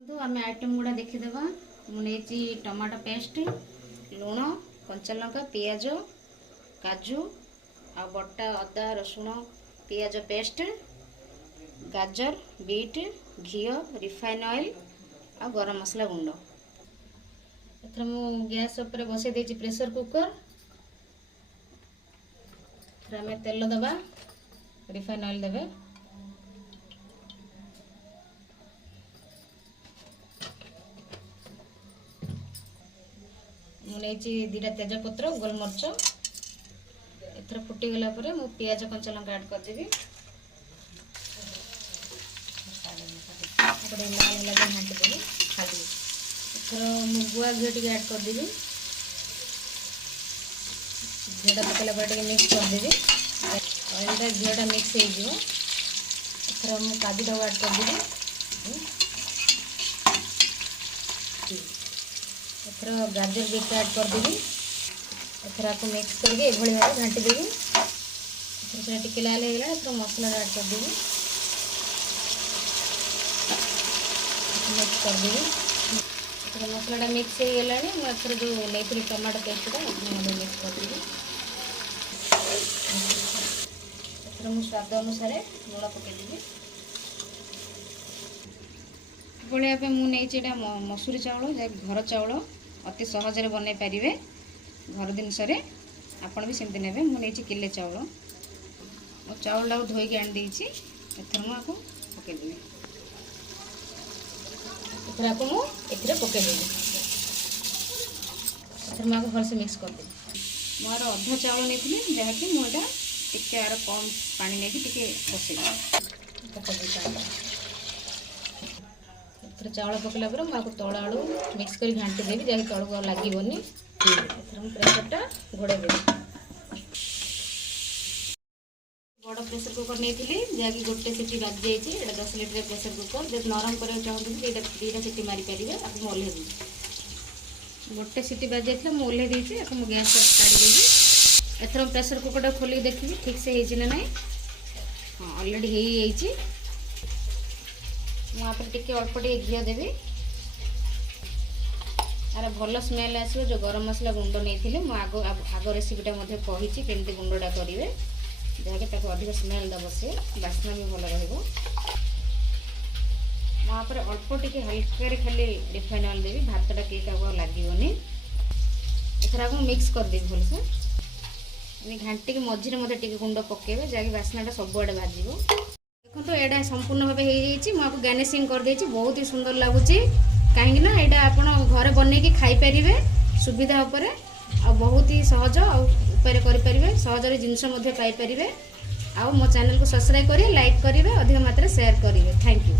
तो आम आइटम गुड़ा देखीदेवा मुझे टमाटो पेस्ट लुण कंचा लंका पियाज काजू आ बटा अदा रसुण पियाज पेस्ट गाजर बीट घी रिफाइन ऑयल आ गरम मसला गुंड। एथर मु गैस ऊपर बसई देछि प्रेशर कुकर। फिर आम तेल दबा रिफाइन ऑयल देवे मुझे दीटा तेजपत्र गोलमरीच एथर फुटीगला मु पियाज कंचा लंका ऐड करदेवी लाल लगे घाटी देवी खाली एथर मु गुआ घी टे ऐड करदेवी घीटा पकड़ा पर मिक्स करदेवी ऑयलटा घीटा मिक्स हो एथर मु काजूटा ऐड करदेवी एथर गाजर बीट ऐड करदेवी एथर आपको मिक्स करके एभली भाव घाटी देवी एथर से टिके लाल हो गला एथर मसला ऐड करदेवी मिक्स करदेवी एथर मसलाटा मिक्स हो गला एथर जो नहीं टमाटो पेस्टा मिक्स करदेवी एथर मु स्वाद अनुसार लुण पकईदेवी भाई मुझे मसूरी चाउल घर चाउल अति सहजरे बनई पारे घर जिनस आपण भी सेमती ने मुझे किले चाउल चाउल धोईकी आनी एथर मुझे पकईदेवी एथर पकईदेवी एथर मुझे भलसे मिक्स करदेवी मोर अधा चाउल नहीं जहाँकि मुझे टिके आर कम पानी नहीं टिके बसई चाउल पकला पर मुझे तल आलू मिक्स कर घाटी देवी जहाँकि तलू आ लगनी प्रेसरटा घोड़े देवी बड़ प्रेसर कुकर नहीं जहाँकि गोटे सीटी बाजी जाइए 10 लीटर प्रेसर कुकर जब नरम करने चाहते दीटा सीटी मारी पारे आपको ओल्हे दी गोटे सीटी बाजी जाता मुझे ओल्हे देती गैस काढ़ी एथर प्रेसर कुकरटा खोलिक देखिए ठीक से होना ना हाँ ऑलरेडी हो मुझे टिके अल्प घी देवी आर भल स्मेल आसो जो गरम मसला गुंड नहीं आग रेसिपीटा कही केमती गुंडा करेंगे जहाँकि अधिक स्मेल दब से बास्ना भी भल रहा मुझे अल्प टिके हल्का खाली रिफाइन ऑयल देवी भातटा केक आगे लगनी एथर आपको मिक्स करदेवी भलसे घाटी की मझे मत गुंड पकेबे जहाँकि बास्नाटा सबुआड़े भाजो देखो एटा संपूर्ण भाव हो गार्निशिंग कर देछि बहुत ही सुंदर लगुच कहीं ना यहाँ आप घरे बनईकि खाईपारे सुविधा उपर आ बहुत ही सहज करें सहजरे जिनस पाइपर आ मो चैनल को सब्सक्राइब करेंगे लाइक करेंगे अधिक मात्रा शेयर करेंगे। Thank you.